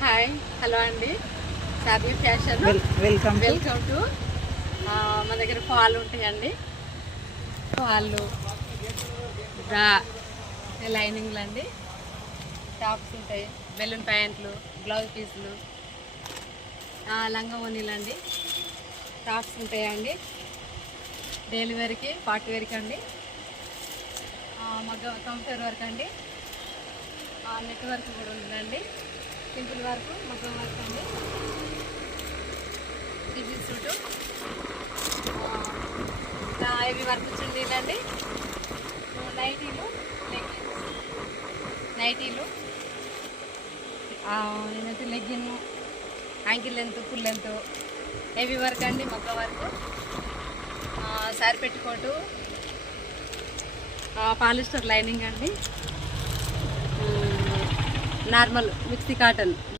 Hi hello అండి, సాబీ fashion welcome to మా దగ్గర ఫాల్ ఉంటాయండి. ఫాళ్ళు బ్రా లైనింగ్లు అండి, టాప్స్ ఉంటాయి, బెలూన్ ప్యాంట్లు, బ్లౌజ్ పీసులు, లంగా ఓనీలు అండి, టాప్స్ ఉంటాయండి. డైలీ వేర్కి పార్టీ వేర్కి అండి, మగ్గ కంప్యూటర్ వర్క్ అండి, నెట్ వర్క్ కూడా ఉందండి, సింపుల్ వర్క్, మగ్గం వర్క్ అండి, సివిల్ సూటు, ఇవి వర్క్ చుండీలండి, నైటీలు, నైటీలు, నేనైతే legging, ankle length, full length, heavy work అండి, మగ్గ వర్క్, సారీ పెట్టుకోటు, పాలిస్టర్ లైనింగ్ అండి, నార్మల్ మిక్సీ కాటన్.